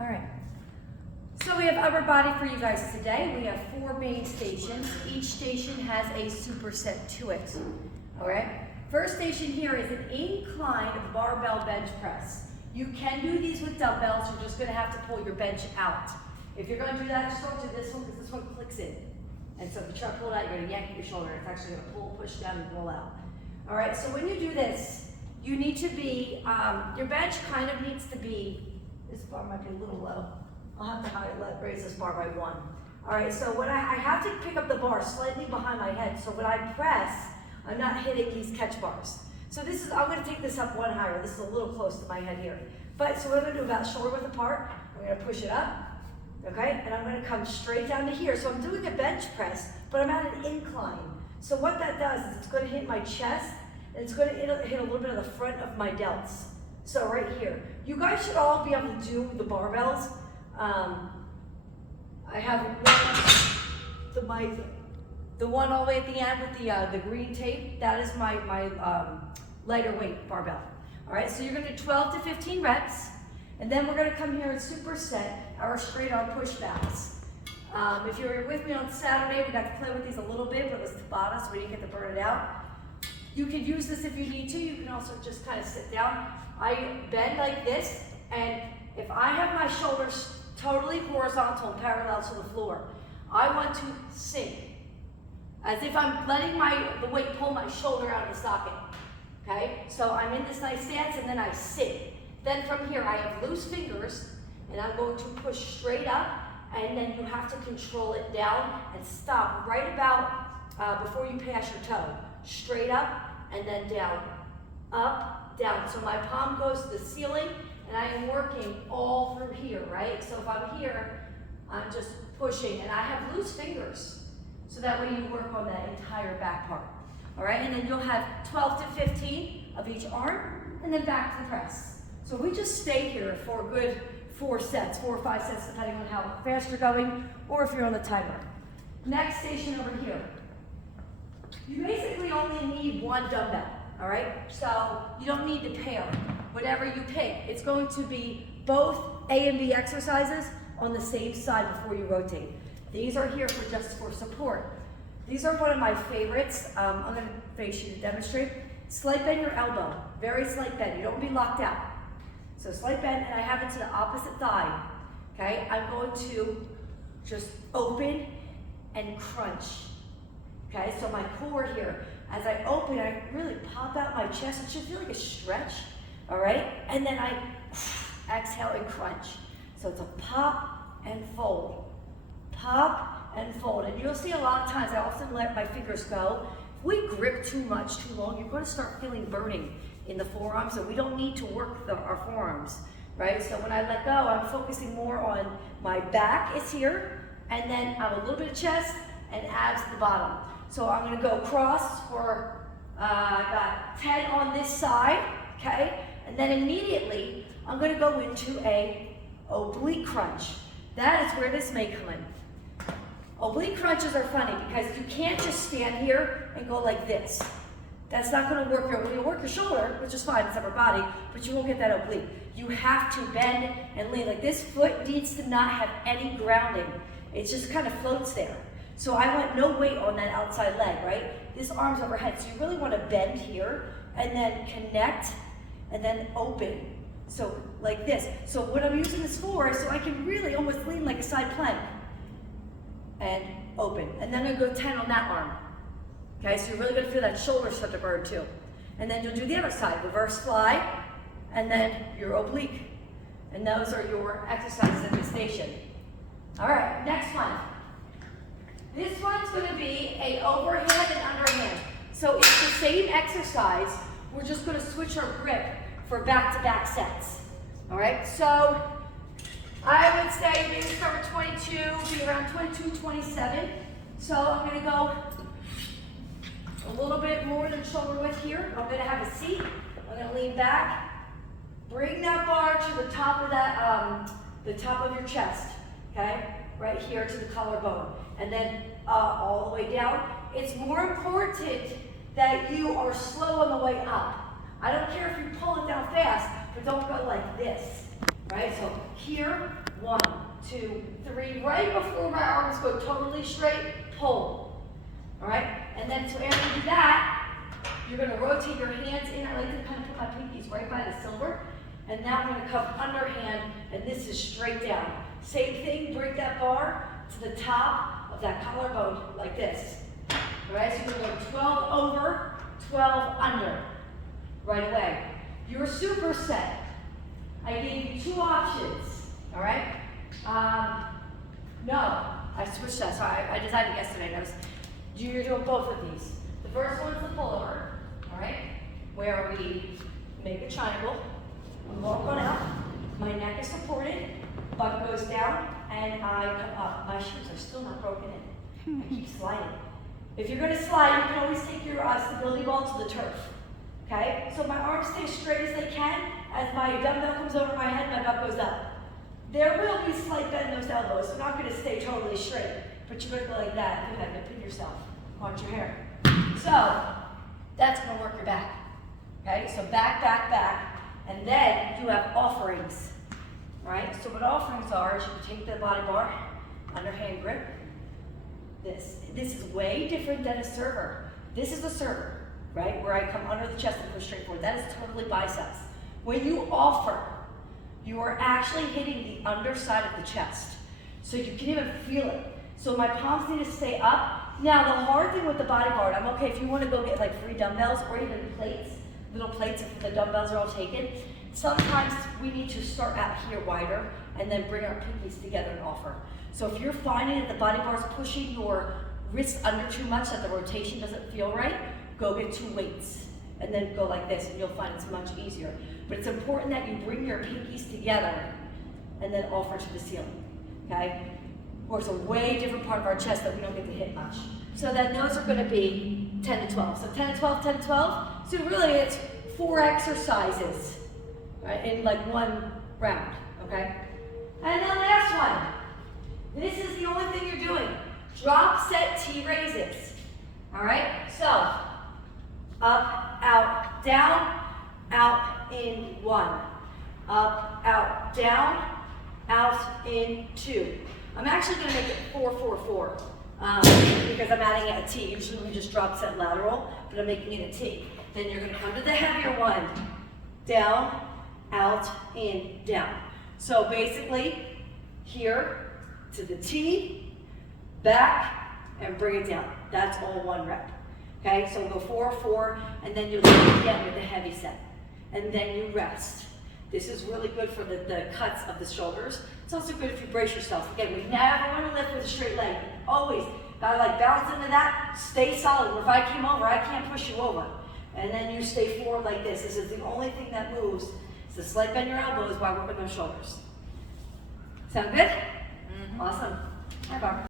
All right. So we have upper body for you guys today. We have 4 main stations. Each station has a superset to it. All right. First station here is an incline barbell bench press. You can do these with dumbbells. You're just going to have to pull your bench out. If you're going to do that, just don't do this one because this one clicks in. And so if you try to pull it out, you're going to yank at your shoulder. It's actually going to pull, push down, and roll out. All right. So when you do this, you need to be, your bench kind of needs to be, this bar might be a little low. I'll have to raise this bar by 1. All right, so when I have to pick up the bar slightly behind my head, so when I press, I'm not hitting these catch bars. So this is, I'm gonna take this up 1 higher. This is a little close to my head here. But so what I'm gonna do about shoulder width apart, I'm gonna push it up, okay? And I'm gonna come straight down to here. So I'm doing a bench press, but I'm at an incline. So what that does is it's gonna hit my chest, and it's gonna hit a little bit of the front of my delts. So right here. You guys should all be able to do the barbells. I have the one all the way at the end with the green tape. That is my lighter weight barbell. All right, so you're gonna do 12 to 15 reps, and then we're gonna come here and superset our straight arm pushbacks. If you were with me on Saturday, we got to play with these a little bit, but it was Tabata, so we didn't get to burn it out. You can use this if you need to. You can also just kind of sit down. I bend like this, and if I have my shoulders totally horizontal and parallel to the floor, I want to sink, as if I'm letting the weight pull my shoulder out of the socket, okay? So I'm in this nice stance, and then I sit. Then from here, I have loose fingers, and I'm going to push straight up, and then you have to control it down and stop right about before you pass your toe. Straight up, and then down, up, down. So my palm goes to the ceiling, and I am working all through here, right? So if I'm here, I'm just pushing, and I have loose fingers. So that way you work on that entire back part. All right, and then you'll have 12 to 15 of each arm, and then back to the press. So we just stay here for a good 4 sets, 4 or 5 sets, depending on how fast you're going, or if you're on the timer. Next station over here. You basically only need 1 dumbbell, all right? So you don't need to pair. Whatever you pick, it's going to be both A and B exercises on the same side before you rotate. These are here for just for support. These are one of my favorites. I'm gonna face you to demonstrate. Slight bend your elbow, very slight bend. You don't want to be locked out. So slight bend, and I have it to the opposite thigh, okay? I'm going to just open and crunch. Okay, so my core here, as I open, I really pop out my chest. It should feel like a stretch, all right? And then I exhale and crunch. So it's a pop and fold, pop and fold. And you'll see a lot of times, I often let my fingers go. If we grip too much, too long, you're gonna start feeling burning in the forearms, and we don't need to work our forearms, right? So when I let go, I'm focusing more on my back is here, and then I have a little bit of chest and abs at the bottom. So I'm gonna go across for, I got 10 on this side, okay? And then immediately, I'm gonna go into a oblique crunch. That is where this may come in. Oblique crunches are funny because you can't just stand here and go like this. That's not gonna work. You'll work your shoulder, which is fine, it's upper body, but you won't get that oblique. You have to bend and lean. Like this foot needs to not have any grounding. It just kind of floats there. So I want no weight on that outside leg, right? This arm's overhead, so you really want to bend here and then connect and then open. So like this. So what I'm using this for is so I can really almost lean like a side plank and open. And then I'm going to go 10 on that arm. Okay, so you're really going to feel that shoulder start to burn too. And then you'll do the other side, reverse fly, and then your oblique. And those are your exercises at this station. All right, next one. This one's going to be an overhand and underhand. So it's the same exercise. We're just going to switch our grip for back-to-back sets. All right, so I would say maybe start with 22, be around 22, 27. So I'm going to go a little bit more than shoulder width here. I'm going to have a seat. I'm going to lean back. Bring that bar to the top of that, the top of your chest. Okay, right here to the collarbone. And then all the way down. It's more important that you are slow on the way up. I don't care if you pull it down fast, but don't go like this. right? So here, 1, 2, 3, right before my arms go totally straight, pull, all right? And then so after you do that, you're gonna rotate your hands in. I like to kind of put my pinkies right by the silver, and now I'm gonna come underhand, and this is straight down. Same thing, bring that bar to the top of that collarbone like this, all right? So you're gonna go 12 over, 12 under, right away. Your superset, I gave you 2 options, all right? No, I switched that, so I decided yesterday. You're doing both of these. The first one's the pullover, all right? Where we make a triangle, walk on out, my neck is supported, butt goes down, and I come up. My shoes are still not broken in. I keep sliding. If you're gonna slide, you can always take your stability ball to the turf, okay? So my arms stay straight as they can. As my dumbbell comes over my head, my butt goes up. There will be slight bend in those elbows. They're not gonna stay totally straight, but you're gonna go like that. Go ahead and pin yourself. Watch your hair. So that's gonna work your back, okay? So back, back, back, and then you have offerings, right? So what offerings are is you can take the body bar, underhand grip. This is way different than a server. This is a server, right? Where I come under the chest and push straight forward. That is totally biceps. When you offer, you are actually hitting the underside of the chest. So you can even feel it. So my palms need to stay up. Now the hard thing with the body bar, I'm okay if you want to go get like free dumbbells or even plates, little plates if the dumbbells are all taken. Sometimes we need to start out here wider and then bring our pinkies together and offer. So if you're finding that the body bar is pushing your wrists under too much, that the rotation doesn't feel right, go get 2 weights and then go like this and you'll find it's much easier. But it's important that you bring your pinkies together and then offer to the ceiling, okay? Or it's a way different part of our chest that we don't get to hit much. So then those are gonna be 10 to 12. So 10 to 12, 10 to 12. So really it's 4 exercises, right, in like 1 round, okay? And then last one. This is the only thing you're doing. Drop set T raises, all right? So up, out, down, out, in 1. Up, out, down, out, in 2. I'm actually gonna make it 4, 4, 4 because I'm adding a T. Usually we just drop set lateral, but I'm making it a T. Then you're gonna come to the heavier one. Down, out, in, down. So basically, here to the T, back, and bring it down. That's all 1 rep. Okay, so we'll go 4, 4, and then you lift again with the heavy set. And then you rest. This is really good for the cuts of the shoulders. It's also good if you brace yourself. Again, we never want to lift with a straight leg. Always gotta like bounce into that, stay solid. If I came over, I can't push you over. And then you stay forward like this. This is the only thing that moves. It's the slight bend your elbows while working those shoulders. Sound good? Mm-hmm. Awesome. Hi, Barbara.